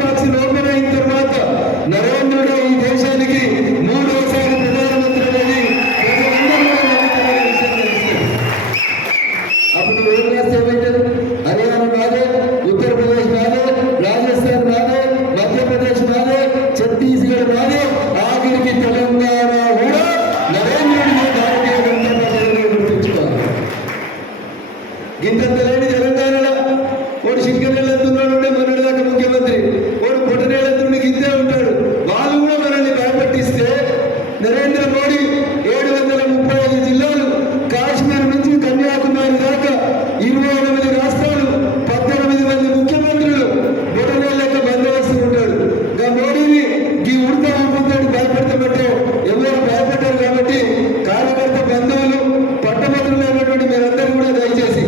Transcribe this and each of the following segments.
Box open అయిన తర్వాత నరేంద్రుడు ఈ దేశానికి మూడోసారి ప్రధానమంత్రి అనేది అప్పుడు ఏం రాస్తే ఏమైంది? హర్యానా నాదే, ఉత్తరప్రదేశ్ నాదే, రాజస్థాన్ నాదే, మధ్యప్రదేశ్ నాదే, ఛత్తీస్గఢ్ నాదే, ఆఖరికి తెలంగాణ కూడా నరేంద్రుడిని భారతీయ జనతా పార్టీ గుర్తించుకోవాలి. గింత తెలియని తెలంగాణలో వాడు శంకరనేళ్ళెత్తున్నాడు, మొన్నటి దాకా ముఖ్యమంత్రి, వాడు పొట్టనేళ్ళెత్తుండి గింతే ఉంటాడు. వాళ్ళు కూడా మనల్ని భయపట్టిస్తే నరేంద్ర మోడీ 735 జిల్లాలు, కాశ్మీర్ నుంచి కన్యాకుమారి దాకా 28 రాష్ట్రాలు, 18 మంది ముఖ్యమంత్రులు బొటనేళ్ళ లెక్క బందోబస్తు ఉంటాడు. ఇంకా మోడీని ఈ ఉడతా ఉంటుందని భయపెడతామంటే ఎవరు భయపడ్డారు. కాబట్టి కార్యకర్త బంధువులు పట్టభద్రులు అయినటువంటి మీరందరూ కూడా దయచేసి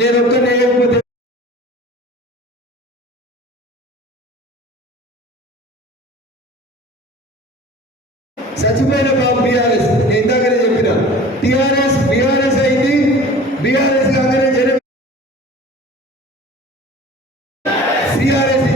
నేను ఒక్కనే వేయకపోతే చచ్చిపోయిన బాబు బీఆర్ఎస్. నేను ఇందాకనే చెప్పిన టీఆర్ఎస్ బీఆర్ఎస్ అయింది, బీఆర్ఎస్ కాగానే సిఆర్ఎస్